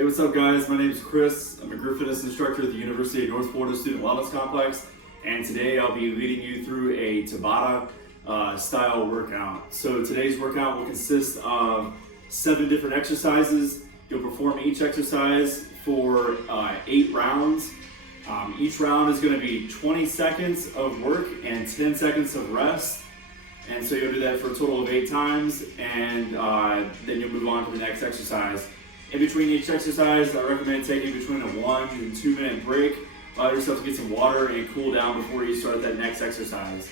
Hey, what's up guys? My name is Chris. I'm a group fitness instructor at the University of North Florida Student Wellness Complex, and today I'll be leading you through a Tabata style workout. So today's workout will consist of 7 different exercises. You'll perform each exercise for 8 rounds. Each round is going to be 20 seconds of work and 10 seconds of rest. And so you'll do that for a total of 8 times, and then you'll move on to the next exercise. In between each exercise, I recommend taking between a 1 and 2 minute break. Allow yourself to get some water and cool down before you start that next exercise.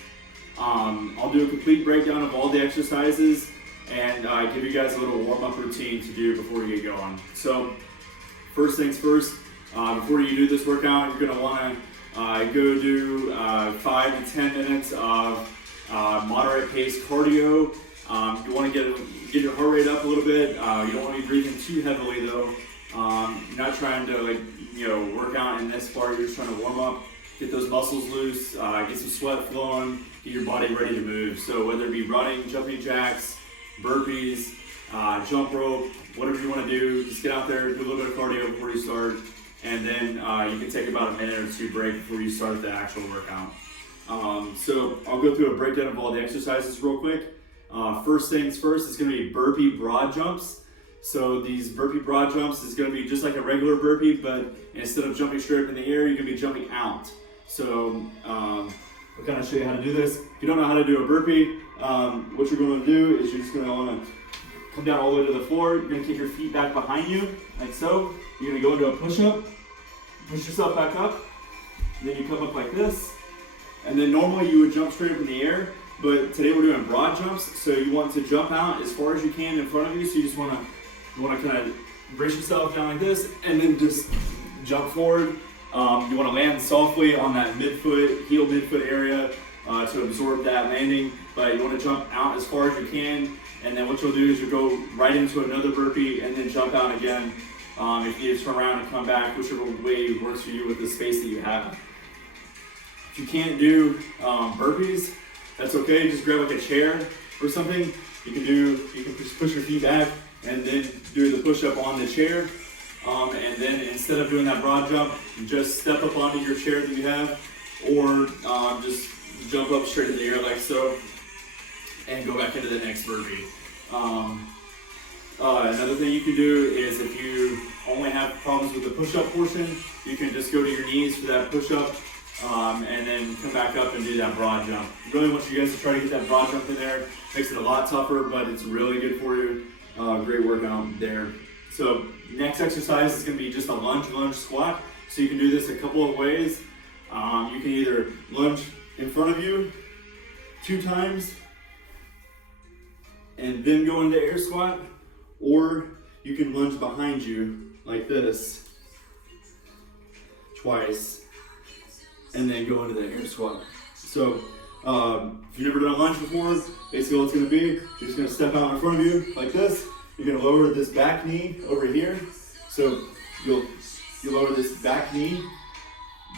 I'll do a complete breakdown of all the exercises and give you guys a little warm-up routine to do before you get going. So, first things first, before you do this workout, you're going to want to go do 5 to 10 minutes of moderate pace cardio. You want to get your heart rate up a little bit. You don't want to be breathing too heavily though. You're not trying to work out in this part. You're just trying to warm up, get those muscles loose, get some sweat flowing, get your body ready to move. So whether it be running, jumping jacks, burpees, jump rope, whatever you want to do, just get out there, do a little bit of cardio before you start, and then you can take about a minute or 2 break before you start the actual workout. So I'll go through a breakdown of all the exercises real quick. First things first, it's going to be burpee broad jumps. So these burpee broad jumps is going to be just like a regular burpee, but instead of jumping straight up in the air, you're going to be jumping out. So I'll kind of show you how to do this. If you don't know how to do a burpee, what you're going to do is you're just going to want to come down all the way to the floor. You're going to kick your feet back behind you, like so. You're going to go into a push-up, push yourself back up, then you come up like this. And then normally you would jump straight up in the air, but today we're doing broad jumps, so you want to jump out as far as you can in front of you. So you just want to kind of brace yourself down like this, and then just jump forward. You want to land softly on that heel midfoot area to absorb that landing, but you want to jump out as far as you can. And then what you'll do is you'll go right into another burpee and then jump out again. If you need to turn around and come back, whichever way works for you with the space that you have. If you can't do burpees, that's okay. Just grab like a chair or something. You can just push your feet back and then do the push-up on the chair. And then instead of doing that broad jump, just step up onto your chair that you have, or just jump up straight in the air like so, and go back into the next burpee. Another thing you can do is if you only have problems with the push-up portion, you can just go to your knees for that push-up. And then come back up and do that broad jump. Really want you guys to try to get that broad jump in there. Makes it a lot tougher, but it's really good for you. Great workout there. So next exercise is going to be just a lunge squat. So you can do this a couple of ways. You can either lunge in front of you 2 times and then go into air squat, or you can lunge behind you like this twice and then go into the air squat. So if you've never done a lunge before, basically what it's going to be, you're just going to step out in front of you like this. You're going to lower this back knee over here. So you'll lower this back knee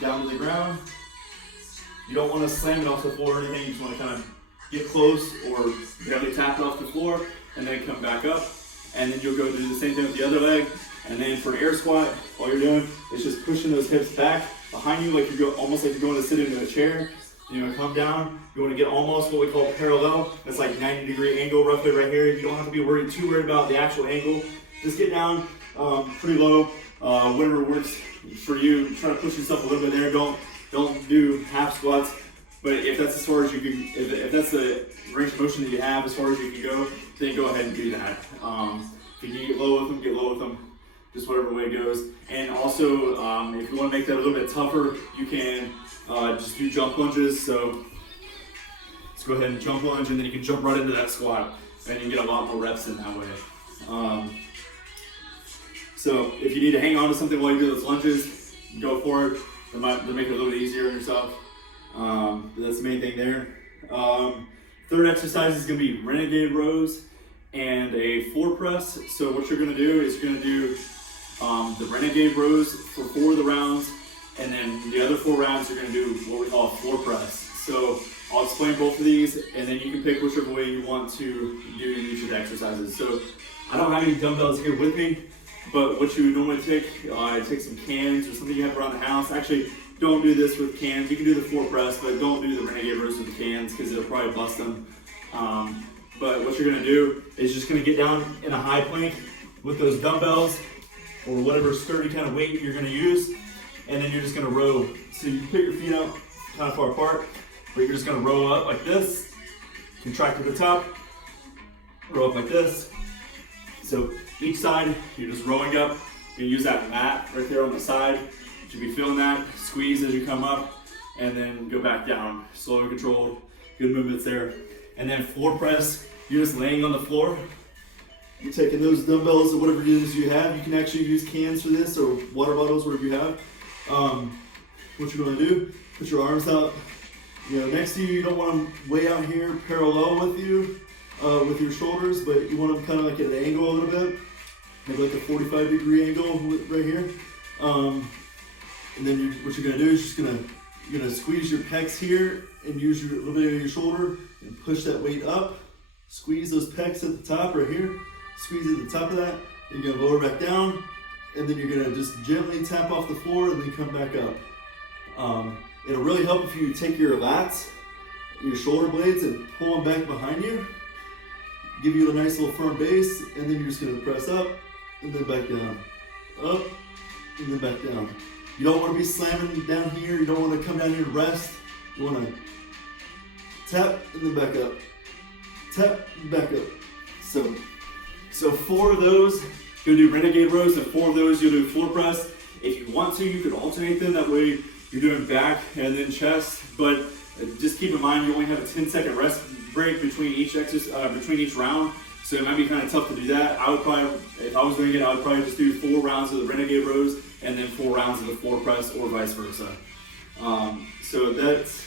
down to the ground. You don't want to slam it off the floor or anything. You just want to kind of get close or barely tap it off the floor and then come back up. And then you'll go do the same thing with the other leg. And then for air squat, all you're doing is just pushing those hips back behind you, like almost like you're going to sit into a chair. You want to come down. You want to get almost what we call parallel. That's like 90-degree angle roughly right here. You don't have to be too worried about the actual angle. Just get down pretty low, whatever works for you. Try to push yourself a little bit there. Don't do half squats. But if that's as far as you can, if that's the range of motion that you have as far as you can go, then go ahead and do that. If you can get low with them, get low with them. Just whatever way it goes. And also, if you want to make that a little bit tougher, you can just do jump lunges. So let's go ahead and jump lunge, and then you can jump right into that squat, and you can get a lot more reps in that way. So if you need to hang on to something while you do those lunges, go for it. That make it a little bit easier on yourself. But that's the main thing there. Third exercise is going to be Renegade Rows and a floor press. So what you're going to do is you're going to do the Renegade Rows for 4 of the rounds, and then the other 4 rounds you're going to do what we call a floor press. So I'll explain both of these, and then you can pick whichever way you want to do in each of the exercises. So I don't have any dumbbells here with me, But what you would normally take some cans or something you have around the house. Actually, don't do this with cans. You can do the floor press, but don't do the Renegade Rows with the cans because it'll probably bust them. But what you're gonna do is just gonna get down in a high plank with those dumbbells or whatever sturdy kind of weight you're gonna use, and then you're just gonna row. So you put your feet out kind of far apart, but you're just gonna row up like this, contract at the top, row up like this. So each side, you're just rowing up. You use that mat right there on the side. You should be feeling that. Squeeze as you come up, and then go back down. Slow and controlled, good movements there. And then floor press, you're just laying on the floor. You're taking those dumbbells or whatever it is you have. You can actually use cans for this or water bottles, whatever you have. What you're gonna do, put your arms out, next to you. You don't want them way out here parallel with you, with your shoulders, but you want them kind of like at an angle a little bit, maybe like a 45-degree angle right here. And then what you're gonna do is you're gonna squeeze your pecs here and use a little bit of your shoulder and push that weight up. Squeeze those pecs at the top right here. Squeeze at the top of that. Then you're gonna lower back down, and then you're gonna just gently tap off the floor and then come back up. It'll really help if you take your lats, your shoulder blades, and pull them back behind you. Give you a nice little firm base, and then you're just gonna press up and then back down. Up and then back down. You don't want to be slamming down here. You don't want to come down here and rest. You want to tap and then back up. Tap and back up. So 4 of those, you'll do Renegade Rows, and 4 of those you'll do floor press. If you want to, you could alternate them. That way you're doing back and then chest. But just keep in mind you only have a 10-second rest break between each round. So it might be kind of tough to do that. I would probably, if I was doing it, I would probably just do 4 rounds of the Renegade Rows and then 4 rounds of the floor press, or vice versa. So that's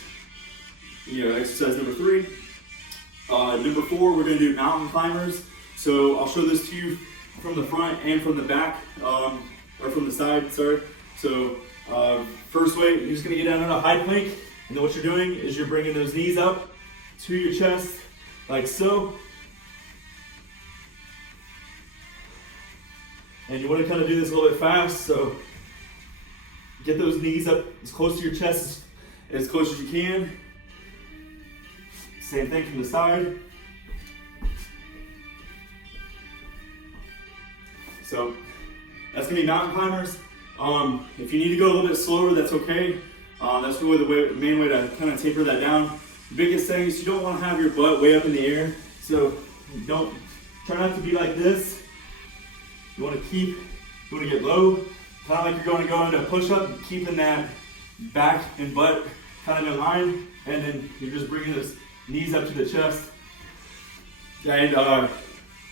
exercise number 3. Number 4, we're going to do mountain climbers. So I'll show this to you from the front and from the back, or from the side, sorry. So first way, you're just going to get down on a high plank, and then what you're doing is you're bringing those knees up to your chest, like so. And you want to kind of do this a little bit fast, so get those knees up as close to your chest as close as you can. Same thing from the side. So that's going to be mountain climbers. If you need to go a little bit slower, that's okay. That's really the main way to kind of taper that down. The biggest thing is you don't want to have your butt way up in the air, so try not to be like this. You want to get low, kind of like you're going to go into a push-up, keeping that back and butt kind of in line, and then you're just bringing those knees up to the chest. And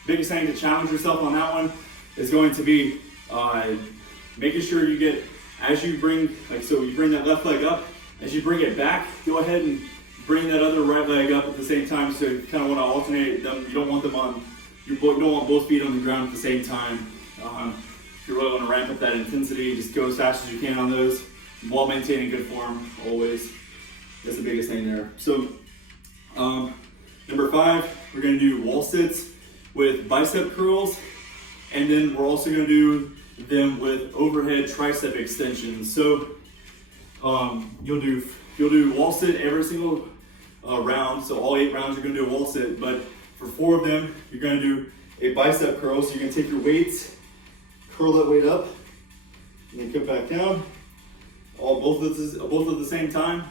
biggest thing to challenge yourself on that one is going to be making sure you get, as you bring, you bring that left leg up, as you bring it back, go ahead and bring that other right leg up at the same time. So you kind of want to alternate them. You don't want them on, you don't want both feet on the ground at the same time. If you really want to ramp up that intensity, just go as fast as you can on those while maintaining good form always. That's the biggest thing there. So number 5, we're going to do wall sits with bicep curls, and then we're also going to do them with overhead tricep extensions. So you'll do wall sit every single round. So all 8 rounds you're going to do a wall sit, but for 4 of them you're going to do a bicep curl. So you're going to take your weights, curl that weight up, and then come back down. Both at the same time.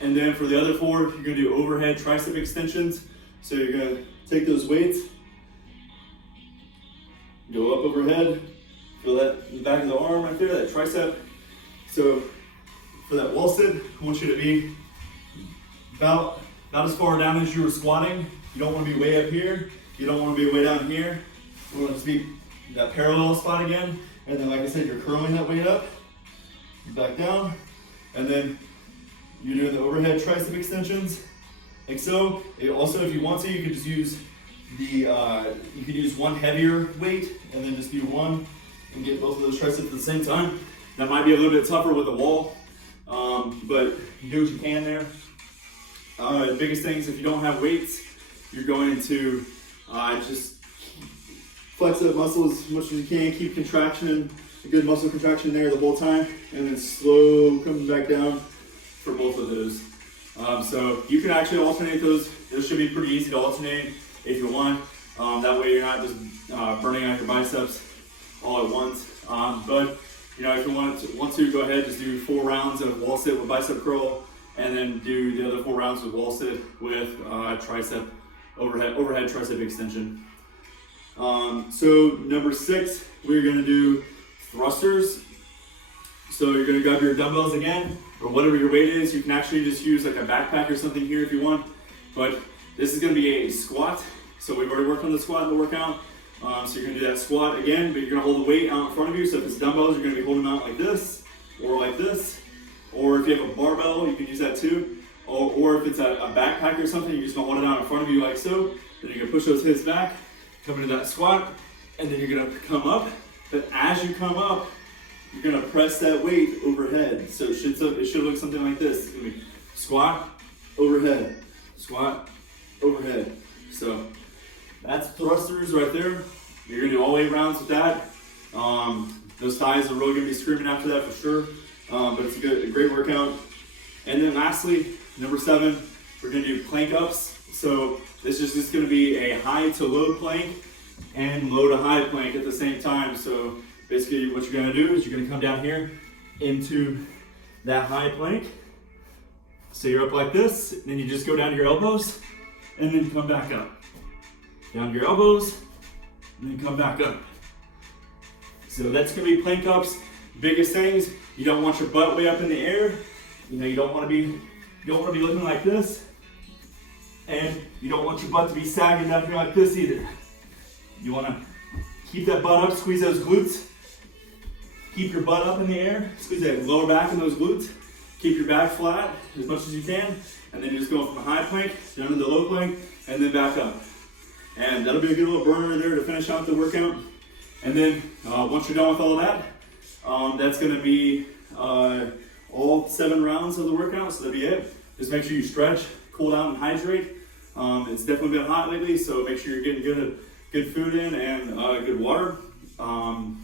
And then for the other 4, you're going to do overhead tricep extensions. So you're going to take those weights, go up overhead, feel that in the back of the arm right there, that tricep. So for that wall sit, I want you to be about as far down as you were squatting. You don't want to be way up here. You don't want to be way down here. You want it to be that parallel spot again. And then, like I said, you're curling that weight up, back down, and then you're doing the overhead tricep extensions, like so. Also, if you want to, you can just use you could use one heavier weight and then just do one and get both of those triceps at the same time. That might be a little bit tougher with the wall, but you do what you can there. The biggest thing is if you don't have weights, you're going to just Flex that muscle as much as you can. Keep contraction, a good muscle contraction there the whole time, and then slow coming back down for both of those. So you can actually alternate those. Those should be pretty easy to alternate if you want. That way you're not just burning out your biceps all at once. But you know, if you want to go ahead, just do 4 rounds of wall sit with bicep curl, and then do the other 4 rounds with wall sit with tricep overhead tricep extension. So number 6, we're gonna do thrusters. So you're gonna grab your dumbbells again, or whatever your weight is. You can actually just use like a backpack or something here if you want. But this is gonna be a squat. So we've already worked on the squat in the workout. So you're gonna do that squat again, but you're gonna hold the weight out in front of you. So if it's dumbbells, you're gonna be holding them out like this, or like this. Or if you have a barbell, you can use that too. Or if it's a backpack or something, you're just gonna hold it out in front of you like so. Then you're gonna push those hips back, come into that squat, and then you're gonna come up. But as you come up, you're gonna press that weight overhead. So it should look something like this. It's gonna be squat, overhead, squat, overhead. So that's thrusters right there. You're gonna do all 8 rounds with that. Those thighs are really gonna be screaming after that for sure. But it's a great workout. And then lastly, number 7, we're gonna do plank ups. So this is just gonna be a high to low plank and low to high plank at the same time. So basically what you're gonna do is you're gonna come down here into that high plank. So you're up like this, then you just go down to your elbows and then come back up. Down to your elbows and then come back up. So that's gonna be plank ups. Biggest things, you don't want your butt way up in the air. You know, you don't want to be looking like this, and you don't want your butt to be sagging down here like this either. You want to keep that butt up, squeeze those glutes, keep your butt up in the air, squeeze that lower back in those glutes, keep your back flat as much as you can, and then you just go from a high plank down to the low plank, and then back up. And that'll be a good little burner there to finish out the workout. And then once you're done with all of that, that's going to be all 7 rounds of the workout, so that'll be it. Just make sure you stretch, cool down, and hydrate. It's definitely been hot lately, so make sure you're getting good food in and good water. And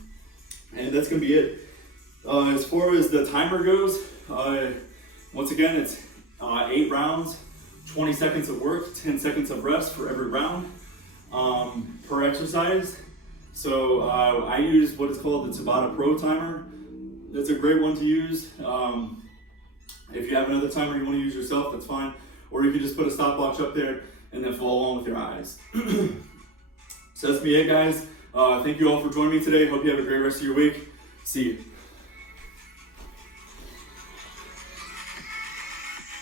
that's going to be it. As far as the timer goes, once again, it's 8 rounds, 20 seconds of work, 10 seconds of rest for every round per exercise. So I use what is called the Tabata Pro timer. That's a great one to use. If you have another timer you want to use yourself, that's fine. Or you can just put a stopwatch up there and then follow along with your eyes. So that's me, guys. Thank you all for joining me today. Hope you have a great rest of your week. See you.